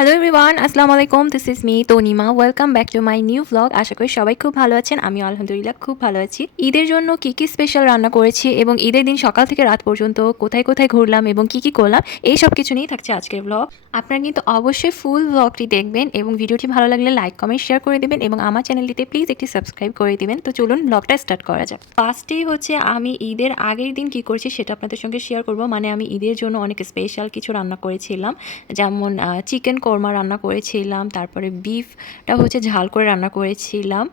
Hello everyone, আসসালামু আলাইকুম। This is me Tanima. Welcome back to my new vlog. আশা করি সবাই খুব ভালো আছেন। আমিও আলহামদুলিল্লাহ খুব ভালো আছি। ঈদের জন্য কী স্পেশাল রান্না করেছি এবং ঈদের দিন সকাল থেকে রাত পর্যন্ত কোথায় কোথায় ঘুরলাম এবং কী করলাম, এই সব কিছু নিয়েই থাকছে আজকের ভ্লগ। আপনারা কিন্তু অবশ্যই ফুল ভ্লগটি দেখবেন এবং ভিডিওটি ভালো লাগলে লাইক কমেন্ট শেয়ার করে দেবেন এবং আমার চ্যানেলটিতে প্লিজ একটি সাবস্ক্রাইব করে দেবেন। তো চলুন ভ্লগটা স্টার্ট করা যাক। ফার্স্টেই হচ্ছে আমি ঈদের আগের দিন কী করেছি সেটা আপনাদের সঙ্গে শেয়ার করব। মানে আমি ঈদের জন্য অনেক স্পেশাল কিছু রান্না করেছিলাম, যেমন চিকেন কোরমা রান্না করেছিলাম, তারপরে বিফটা হচ্ছে ঝাল করে রান্না করেছিলাম,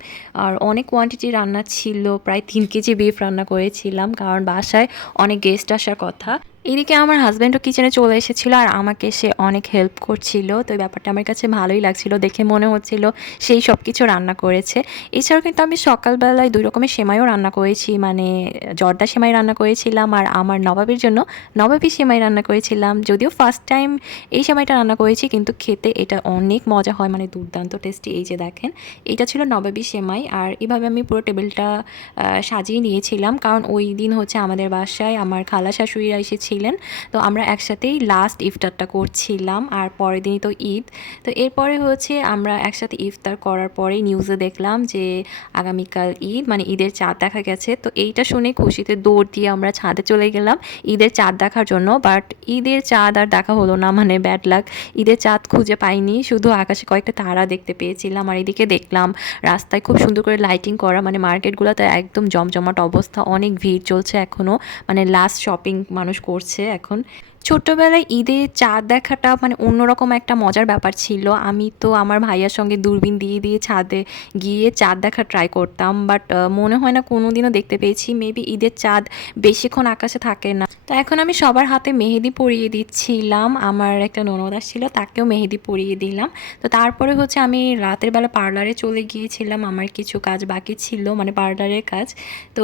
আর অনেক কোয়ান্টিটি রান্না ছিল, প্রায় 3 কেজি বিফ রান্না করেছিলাম কারণ বাসায় অনেক গেস্ট আসার কথা। এদিকে আমার হাজব্যান্ডও কিচেনে চলে এসেছিলো আর আমাকে সে অনেক হেল্প করছিল। তো এই ব্যাপারটা আমার কাছে ভালোই লাগছিল, দেখে মনে হচ্ছিল সেই সব কিছু রান্না করেছে। এছাড়াও কিন্তু আমি সকালবেলায় 2 রকমের সেমাইও রান্না করেছি, মানে জর্দা সেমাই রান্না করেছিলাম আর আমার নবাবের জন্য নবাবী সেমাই রান্না করেছিলাম। যদিও ফার্স্ট টাইম এই সেমাইটা রান্না করেছি, কিন্তু খেতে এটা অনেক মজা হয়, মানে দুর্দান্ত টেস্টি। এই যে দেখেন, এইটা ছিল নবাবী সেমাই। আর এভাবে আমি পুরো টেবিলটা সাজিয়ে নিয়েছিলাম, কারণ ওই দিন হচ্ছে আমাদের বাসায় আমার খালা শাশুড়িরা এসেছিলেন। তো আমরা একসাথেই লাস্ট ইফতারটা করছিলাম, আর পরের দিনই তো ঈদ। তো এরপরে হচ্ছে আমরা একসাথে ইফতার করার পরেই নিউজে দেখলাম যে আগামীকাল ঈদ, মানে ঈদের চাঁদ দেখা গেছে। তো এইটা শুনে খুশিতে দৌড় দিয়ে আমরা ছাদে চলে গেলাম ঈদের চাঁদ দেখার জন্য। বাট ঈদের চাঁদ আর দেখা হলো না, মানে ব্যাড লাক। ঈদের চাঁদ খুঁজে পাইনি, শুধু আকাশে কয়েকটা তারা দেখতে পেয়েছিলাম। আর এদিকে দেখলাম রাস্তায় খুব সুন্দর করে লাইটিং করা, মানে মার্কেটগুলোতে একদম জমজমাট অবস্থা, অনেক ভিড় চলছে এখনও, মানে লাস্ট শপিং মানুষ করছে এখন। ছোট্টবেলায় ঈদে চাঁদ দেখাটা মানে অন্যরকম একটা মজার ব্যাপার ছিল। আমি তো আমার ভাইয়ার সঙ্গে দূরবীন দিয়ে দিয়ে ছাদে গিয়ে চাঁদ দেখা ট্রাই করতাম, বাট মনে হয় না কোনো দিনও দেখতে পেয়েছি। মেবি ঈদের চাঁদ বেশিক্ষণ আকাশে থাকে না। তো এখন আমি সবার হাতে মেহেদি পরিয়ে দিচ্ছিলাম, আমার একটা ননদ আসছিল, তাকেও মেহেদি পরিয়ে দিলাম। তো তারপরে হচ্ছে আমি রাতের বেলা পার্লারে চলে গিয়েছিলাম, আমার কিছু কাজ বাকি ছিল, মানে পার্লারের কাজ। তো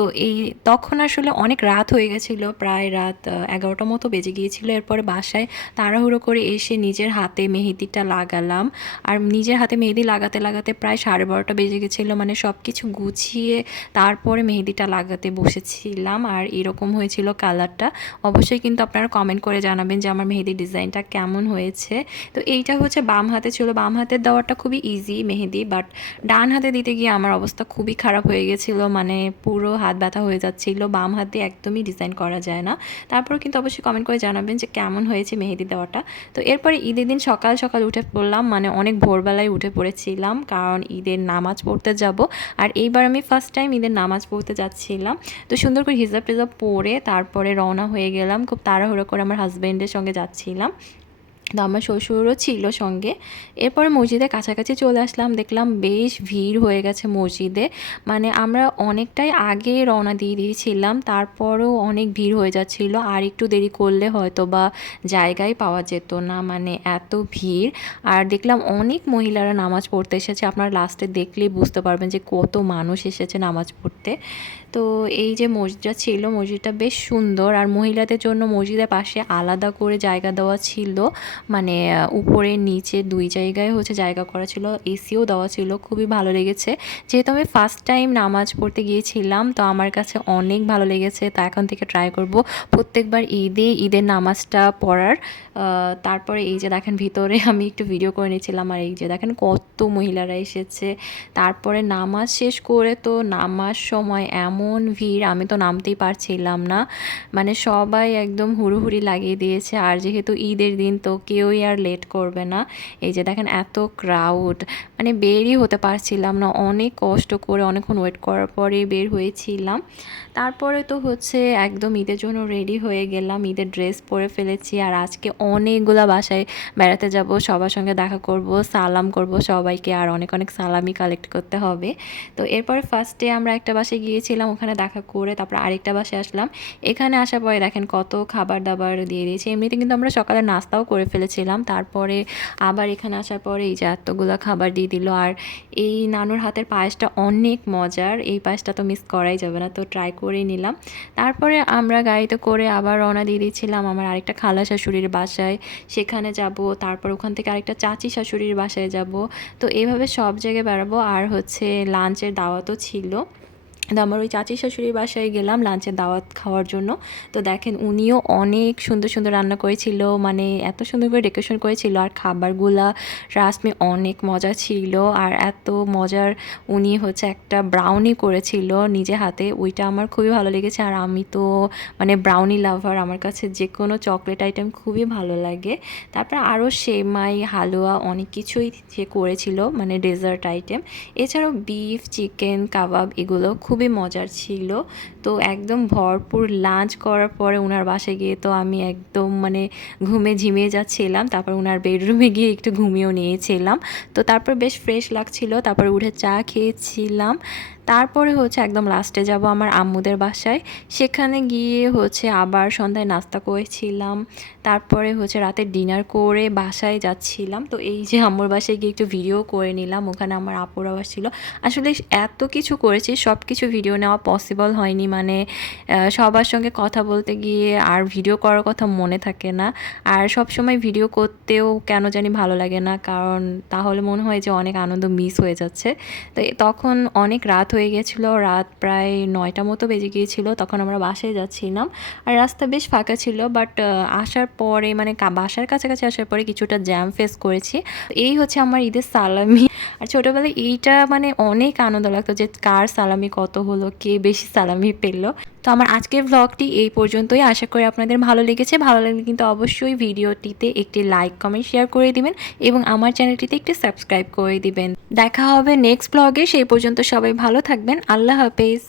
তখন আসলে অনেক রাত হয়ে গেছিলো, প্রায় রাত 11টার মতো বেজে গিয়েছিল। এরপরে বাসায় তাড়াহুড়ো করে এসে নিজের হাতে মেহেদিটা লাগালাম, আর নিজের হাতে মেহেদি লাগাতে লাগাতে প্রায় 12:30 বেজে গেছিলো। মানে সব কিছু গুছিয়ে তারপরে মেহেদিটা লাগাতে বসেছিলাম, আর এরকম হয়েছিল কালারটা। অবশ্যই কিন্তু আপনারা কমেন্ট করে জানাবেন যে আমার মেহেদির ডিজাইনটা কেমন হয়েছে। তো এইটা হচ্ছে বাম হাতে ছিল, বাম হাতের দেওয়াটা খুবই ইজি মেহেদি, বাট ডান হাতে দিতে গিয়ে আমার অবস্থা খুবই খারাপ হয়ে গেছিলো, মানে পুরো হাত ব্যথা হয়ে যাচ্ছিলো। বাম হাতে একদমই ডিজাইন করা যায় না। তারপর কিন্তু অবশ্যই কমেন্ট করে জানাবেন যে কেমন হয়েছে মেহেদি দেওয়াটা। তো এরপরে ঈদের দিন সকাল সকাল উঠে পড়লাম, মানে অনেক ভোরবেলায় উঠে পড়েছিলাম, কারণ ঈদের নামাজ পড়তে যাব। আর এইবার আমি ফার্স্ট টাইম ঈদের নামাজ পড়তে যাচ্ছিলাম। তো সুন্দর করে হিজাব টিজাব পরে তারপরে রওনা হয়ে গেলাম, খুব তাড়াহুড়ো করে আমার হাজব্যান্ডের সঙ্গে যাচ্ছিলাম। তো আমার শ্বশুরও ছিল সঙ্গে। এরপরে মসজিদের কাছাকাছি চলে আসলাম, দেখলাম বেশ ভিড় হয়ে গেছে মসজিদে। মানে আমরা অনেকটাই আগে রওনা দিয়ে দিয়েছিলাম, তারপরও অনেক ভিড় হয়ে যাচ্ছিল। আর একটু দেরি করলে হয়তো বা জায়গায় পাওয়া যেত না, মানে এত ভিড়। আর দেখলাম অনেক মহিলারা নামাজ পড়তে এসেছে, আপনারা লাস্টে দেখলেই বুঝতে পারবেন যে কত মানুষ এসেছে নামাজ পড়তে। তো এই যে মসজিদটা ছিল, মসজিদটা বেশ সুন্দর, আর মহিলাদের জন্য মসজিদের পাশে আলাদা করে জায়গা দেওয়া ছিল, মানে উপরে নিচে 2 জায়গায় হচ্ছে জায়গা করা ছিল, এসিও দেওয়া ছিল। খুবই ভালো লেগেছে, যেহেতু আমি ফার্স্ট টাইম নামাজ পড়তে গিয়েছিলাম, তো আমার কাছে অনেক ভালো লেগেছে। তো এখন থেকে ট্রাই করব প্রত্যেকবার ঈদের নামাজটা পড়ার। তারপরে এই যে দেখেন ভিতরে আমি একটু ভিডিও করে নিয়েছিলাম, আর এই যে দেখেন কত মহিলারা এসেছে। তারপরে নামাজ শেষ করে তো নামার সময় এমন ভিড়, আমি তো নামতেই পারছিলাম না, মানে সবাই একদম হুড়োহুড়ি লাগিয়ে দিয়েছে। আর যেহেতু ঈদের দিন তো কেউই আর লেট করবে না। এই যে দেখেন এত ক্রাউড, মানে বেরই হতে পারছিলাম না, অনেক কষ্ট করে অনেকক্ষণ ওয়েট করার পরে বের হয়েছিলাম। তারপরে তো হচ্ছে একদম ঈদের জন্য রেডি হয়ে গেলাম, ঈদের ড্রেস পরে ফেলেছি। আর আজকে অনেকগুলা বাসায় বেড়াতে যাব, সবার সঙ্গে দেখা করব, সালাম করব সবাইকে, আর অনেক অনেক সালামি কালেক্ট করতে হবে। তো এরপরে ফার্স্টে আমরা একটা বাসায় গিয়েছিলাম, ওখানে দেখা করে তারপর আরেকটা বাসায় আসলাম। এখানে আসার পরে দেখেন কত খাবার দাবার দিয়ে দিয়েছে। এমনিতে কিন্তু আমরা সকালে নাস্তাও করে ফেলেছিলাম, তারপরে আবার এখানে আসার পরে এই যে এতগুলো খাবার দিয়ে দিল। আর এই নানুর হাতের পায়েসটা অনেক মজার, এই পায়েসটা তো মিস করাই যাবে না, তো ট্রাই করেই নিলাম। তারপরে আমরা গাড়িতে করে আবার রওনা দিয়ে দিয়েছিলাম আমার আরেকটা খালা শাশুড়ির বাসায়, সেখানে যাব। তারপর ওখান থেকে আরেকটা চাচি শাশুড়ির বাসায় যাব। তো এইভাবে সব জায়গায় বেড়াবো। আর হচ্ছে লাঞ্চের দাওয়াতও ছিল, তো আমার ওই চাচি শাশুড়ির বাসায় গেলাম লাঞ্চের দাওয়াত খাওয়ার জন্য। তো দেখেন উনিও অনেক সুন্দর সুন্দর রান্না করেছিল, মানে এত সুন্দর করে ডেকোরেশন করেছিল, আর খাবারগুলা ট্রাস্ট মি অনেক মজা ছিল। আর এত মজার উনি হচ্ছে একটা ব্রাউনি করেছিল নিজে হাতে, ওইটা আমার খুবই ভালো লেগেছে। আর আমি তো মানে ব্রাউনি লাভার, আমার কাছে যে কোনো চকলেট আইটেম খুবই ভালো লাগে। তারপর আরও সেমাই, হালুয়া অনেক কিছুই সে করেছিল, মানে ডেজার্ট আইটেম। এছাড়াও বিফ, চিকেন, কাবাব এগুলো খুবই মজার ছিল। তো একদম ভরপুর লাঞ্চ করার পরে ওনার বাসায় গিয়ে তো আমি একদম মানে ঘুমে ঝিমিয়ে যাচ্ছিলাম। তারপর ওনার বেডরুমে গিয়ে একটু ঘুমিয়েও নিয়েছিলাম। তো তারপর বেশ ফ্রেশ লাগছিল, তারপর উঠে চা খেয়েছিলাম। তারপরে হচ্ছে একদম লাস্টে যাব আমার আম্মুদের বাসায়, সেখানে গিয়ে হচ্ছে আবার সন্ধ্যায় নাস্তা করেছিলাম। তারপরে হচ্ছে রাতে ডিনার করে বাসায় যাচ্ছিলাম। তো এই যে আম্মুর বাসায় গিয়ে একটু ভিডিও করে নিলাম, ওখানে আমার আপুরাও আসছিল। আসলে এত কিছু করেছি, সব কিছু ভিডিও নেওয়া পসিবল হয়নি, মানে সবার সঙ্গে কথা বলতে গিয়ে আর ভিডিও করার কথা মনে থাকে না। আর সব সময় ভিডিও করতেও কেন জানি ভালো লাগে না, কারণ তাহলে মনে হয় যে অনেক আনন্দ মিস হয়ে যাচ্ছে। তো তখন অনেক রাত হয়ে গেছিলো, রাত প্রায় 9টা মতো বেজে গিয়েছিল। তখন আমরা বাসায় যাচ্ছিলাম, আর রাস্তা বেশ ফাঁকা ছিল। বাট আসার পরে মানে বাসার কাছাকাছি আসার পরে কিছুটা জ্যাম ফেস করেছি। এই হচ্ছে আমার ঈদের সালামি। আর ছোটোবেলায় এইটা মানে অনেক আনন্দ লাগতো যে কার সালামি কত হলো, কে বেশি সালামি পেলো। তো আমার আজকের ভ্লগটি এই পর্যন্তই, আশা করি আপনাদের ভালো লেগেছে। ভালো লাগলে কিন্তু অবশ্যই ভিডিওটিতে একটি লাইক, কমেন্ট, শেয়ার করে দিবেন এবং আমার চ্যানেলটিতে একটি সাবস্ক্রাইব করে দিবেন। দেখা হবে নেক্সট ভ্লগে, সেই পর্যন্ত সবাই ভালো থাকবেন। আল্লাহ হাফেজ।